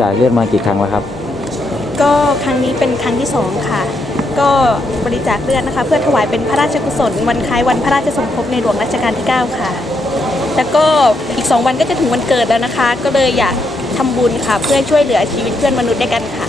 จายเลือดมากี่ครั้งแล้วครับ ก็ครั้งนี้เป็นครั้งที่สองค่ะ ก็บริจาคเลือดนะคะ เพื่อถวายเป็นพระราชกุศล วันคล้ายวันพระราชสมภพในหลวงรัชกาลที่ 9 ค่ะ แล้วก็อีก 2 วันก็จะถึงวันเกิดแล้วนะคะ ก็เลยอยากทำบุญค่ะ เพื่อช่วยเหลือชีวิตเพื่อนมนุษย์ด้วยกันค่ะ